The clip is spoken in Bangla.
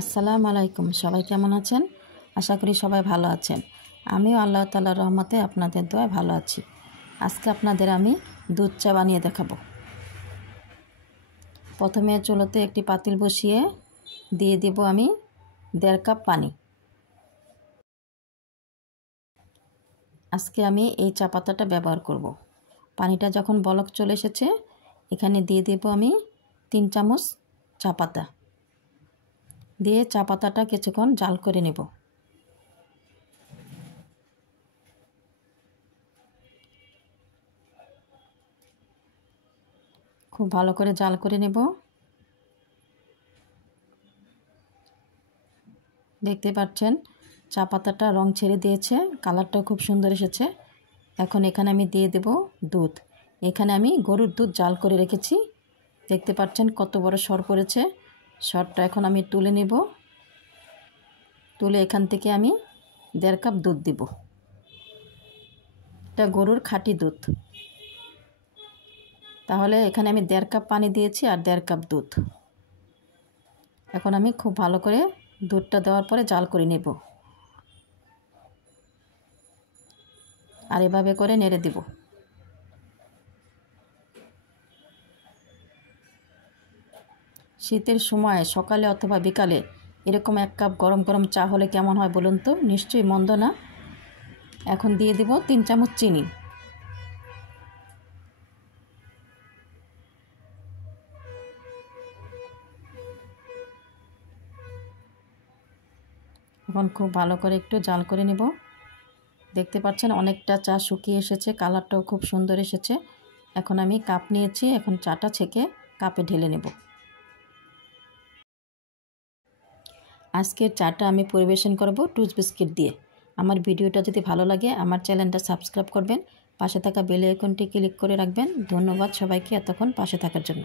আসসালামু আলাইকুম। সবাই কেমন আছেন? আশা করি সবাই ভালো আছেন। আমিও আল্লাহ তাআলার রহমতে আপনাদের দোয়ায় ভালো আছি। আজকে আপনাদের আমি দুধ চা বানিয়ে দেখাবো। প্রথমে চুলোতে একটি পাতিল বসিয়ে দিয়ে দেব আমি 1.5 কাপ পানি। আজকে আমি এই চা পাতাটা ব্যবহার করব। পানিটা যখন বলক চলে এসেছে, এখানে দিয়ে দেব আমি 3 চামচ চা পাতা। দিয়ে চা পাতাটা কিছুক্ষণ জাল করে নেব। খুব ভালো করে জাল করে নেব। দেখতে পাচ্ছেন চা পাতাটা রং ছেড়ে দিয়েছে, কালারটাও খুব সুন্দর এসেছে। এখন এখানে আমি দিয়ে দেব দুধ। এখানে আমি গরুর দুধ জাল করে রেখেছি। দেখতে পাচ্ছেন কত বড় সর পড়েছে। সরটা এখন আমি তুলে নেব। তুলে এখান থেকে আমি 1.5 কাপ দুধ দেব। এটা গরুর খাঁটি দুধ। তাহলে এখানে আমি 1.5 কাপ পানি দিয়েছি আর 1.5 কাপ দুধ। এখন আমি খুব ভালো করে দুধটা দেওয়ার পরে জাল করে নেব। আর এভাবে করে নেড়ে দেব। শীতের সময় সকালে অথবা বিকালে এরকম 1 কাপ গরম গরম চা হলে কেমন হয় বলুন তো? নিশ্চয়ই মন্দ না। এখন দিয়ে দেব 3 চামচ চিনি। এখন খুব ভালো করে একটু জাল করে নেব। দেখতে পাচ্ছেন অনেকটা চা শুকিয়ে এসেছে, কালারটাও খুব সুন্দর এসেছে। এখন আমি কাপ নিয়েছি, এখন চাটা ছেঁকে কাপে ঢেলে নেব। আজকের চাটা আমি পরিবেশন করব টুথ বিস্কিট দিয়ে। আমার ভিডিওটা যদি ভালো লাগে আমার চ্যানেলটা সাবস্ক্রাইব করবেন, পাশে থাকা বেল আইকনটি ক্লিক করে রাখবেন। ধন্যবাদ সবাইকে এতক্ষণ পাশে থাকার জন্য।